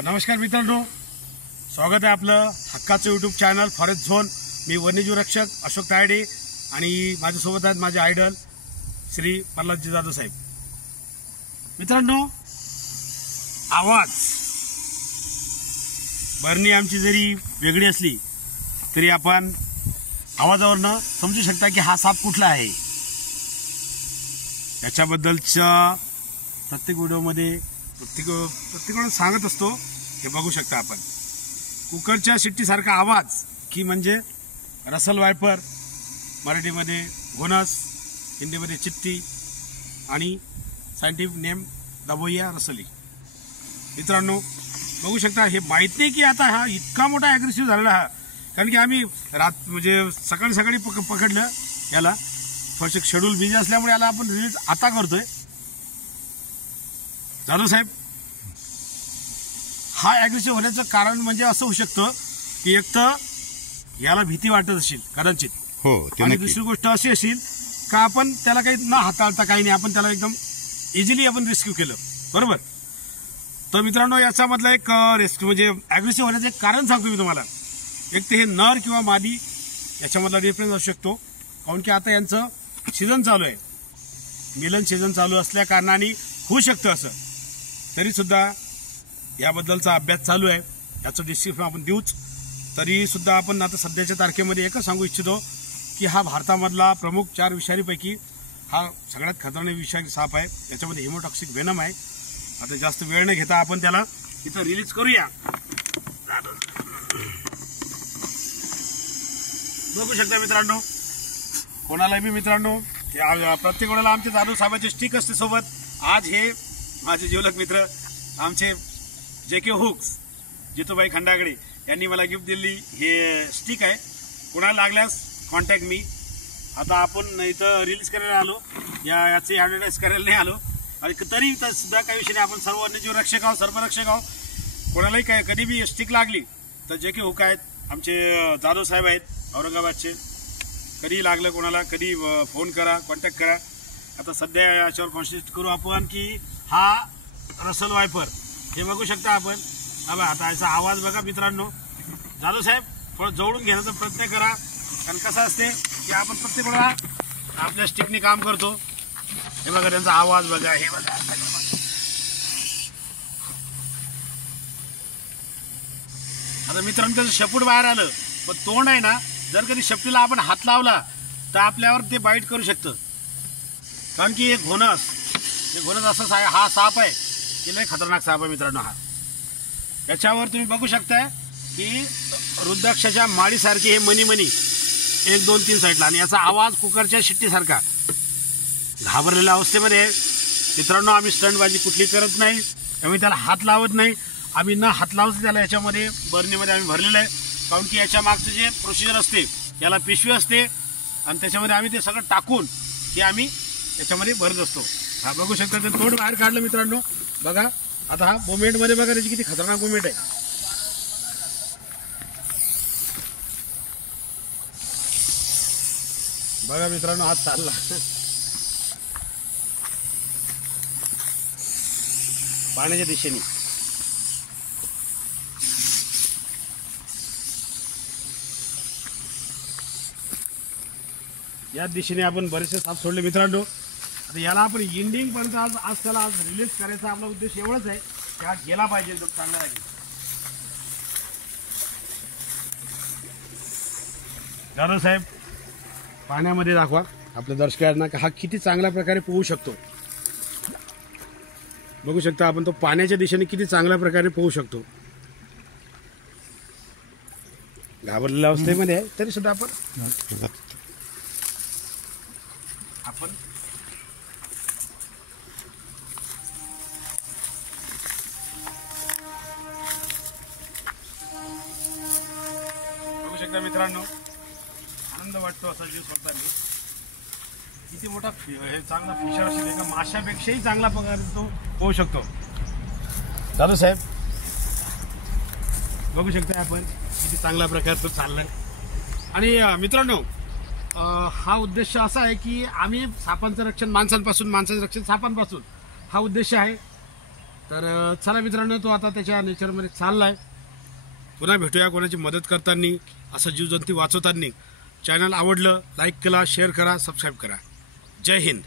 नमस्कार मित्रांनो, स्वागत आहे आपलं हक्काचं यूट्यूब चॅनल फॉरेस्ट झोन। मी वन्यजीव रक्षक अशोक तायडे आणि माझ्यासोबत आहेत माझे आयडल श्री प्रल्हादजी जाधव साहेब। मित्रांनो, आवाज बरणी आमची जरी वेगळी असली तरी आपण आवाजावरनं समजू शकता की हा साप कुठला आहे। त्याच्याबद्दलच्या प्रत्येक व्हिडिओमध्ये प्रत्येकाला सांगत असतो। हे बघू शकता आपण, कुकरच्या शिट्टीसारखा आवाज की म्हणजे रसल वायपर, मराठीमध्ये घोणस, हिंदीमध्ये चित्ती आणि सायंटिफिक नेम दाभोळिया रसली। मित्रांनो बघू शकता, हे माहित नाही की आता हा इतका मोठा ॲग्रेसिव्ह झालेला हा, कारण की आम्ही म्हणजे सकाळी सकाळी पकडलं याला। फर्स्ट शेड्यूल बिझी असल्यामुळे याला आपण रिलीज आता करतोय। जाधव साहेब, हा ॲग्रेसिव्ह होण्याचं कारण म्हणजे असं होऊ शकतं की एक तर याला भीती वाटत असेल कदाचित, आणि दुसरी गोष्ट अशी असेल का आपण त्याला काही न हाताळता काही नाही, आपण त्याला एकदम इझिली आपण रेस्क्यू केलं, बरोबर। तर मित्रांनो, याच्यामधला एक रेस्क्यू म्हणजे ॲग्रेसिव्ह होण्याचं एक कारण सांगतो मी तुम्हाला। एक तर हे नर किंवा मादी याच्यामधला डिफरन्स असू शकतो, कारण की आता यांचं सीझन चालू आहे, मिलन सीझन चालू असल्या कारणाने होऊ शकतं असं। तरी सुद्धा याबद्दलचा अभ्यास चालू आहे, याचं डिस्क्रिप्शन आपण देऊच। तरी सुद्धा आपण आता सध्याच्या तारखेमध्ये एकच सांगू इच्छितो की हा भारतामधला प्रमुख 4 विषारीपैकी हा सगळ्यात खतरनाक विषारी साप आहे। याच्यामध्ये हिमोटॉक्सिक वेनम आहे। आता जास्त वेळ न घेता आपण त्याला इथं रिलीज करूया। बघू शकता मित्रांनो, कोणाला बी मित्रांनो, प्रत्येक वेळेला आमच्या जाधव साहेबांची स्टिक असते सोबत। आज हे माझे जिवलग मित्र आमचे JK हुक्स जितूबाई खंडागडे यांनी मला गिफ्ट दिली हे स्टिक आहे। कोणाला लागल्यास कॉन्टॅक्ट मी। आता आपण इथं रिलीज करायला आलो, याची ॲडव्हर्टाईज करायला नाही आलो, आणि तरी सुद्धा काही विषय नाही, आपण सर्व वन्यजीव रक्षक आहोत, सर्वरक्षक आहोत। कोणालाही काय कधी बी स्टिक लागली तर JK हुक आहेत, आमचे जाधव साहेब आहेत औरंगाबादचे। कधी लागलं कोणाला कधी फोन करा, कॉन्टॅक्ट करा। आता सध्या याच्यावर कॉन्सन्ट्रेट करू आपण की हा रसल वायपर हे बघू शकता आपण। आता याचा आवाज बघा मित्रांनो। जाधव साहेब, थोडं जवळून घेण्याचा प्रयत्न करा, कारण कसं असते की आपण प्रत्येक वेळा आपल्या स्टिकने काम करतो। हे बघा त्यांचा आवाज बघा, हे बघा। आता मित्रांनो, त्याचं शेपूट बाहेर आलं, पण तोंड आहे ना, जर कधी शेपटीला आपण हात लावला तर आपल्यावर ते बाईट करू शकतं, कारण की हे घोणस असं हा साप आहे की लय खतरनाक साप आहे मित्रांनो हा। याच्यावर तुम्ही बघू शकताय की रुद्राक्षाच्या माळीसारखे हे मनी 1 2 3 साईडला, आणि याचा आवाज कुकरच्या शिट्टीसारखा। घाबरलेल्या अवस्थेमध्ये मित्रांनो आम्ही स्टंटबाजी कुठली करत नाही, आम्ही त्याला हात लावत नाही। आम्ही न हात लावच त्याला याच्यामध्ये बरणीमध्ये आम्ही भरलेलं आहे, कारण की याच्या मागचं जे प्रोसिजर असते याला पिशवी असते, आणि त्याच्यामध्ये आम्ही ते सगळं टाकून ते आम्ही त्याच्यामध्ये भरत असतो। हा बघू शकता, ते तोंड बाहेर काढलं मित्रांनो बघा। आता हा मोमेंट मध्ये बघा त्याची किती खतरनाक मोमेंट आहे। बघा मित्रांनो, हात चालला पाण्याच्या दिशेने। या दिशेने आपण बरेचसे साप सोडले मित्रांनो। आता याला आपण एंडिंग पर्यंत आज त्याला रिलीज करायचा आपला उद्देश एवढाच आहे की हा गेला पाहिजे तो चांगला आहे। जाधव साहेब, पाण्यामध्ये दाखवा आपल्या दर्शकांना की हा किती चांगल्या प्रकारे पोहू शकतो। बघू शकता आपण, तो पाण्याच्या दिशेने किती चांगल्या प्रकारे पोहू शकतो। घाबरलेल्या अवस्थेमध्ये आहे तरी सुद्धा आपण बघू शकता मित्रांनो, आनंद वाटतो असा जीव सोडताना। किती मोठा हे चांगला फिशर असेल, एका माशापेक्षाही चांगला प्रकारे तो पोहू शकतो। जाधव साहेब बघू शकता आपण किती चांगल्या प्रकारे तो चाललाय। आणि मित्रांनो, हा उद्देश असा आहे की आम्ही सापांचं रक्षण माणसांपासून, माणसाचं रक्षण सापांपासून, हा उद्देश आहे। तर चला मित्रांनो, तो आता त्याच्या नेचरमध्ये चाललाय. पुन्हा भेटूया कोणाची मदत करताना, असं जीवजंतू वाचवताना. चॅनल आवडलं लाईक करा, शेअर करा, सबस्क्राईब करा. जय हिंद.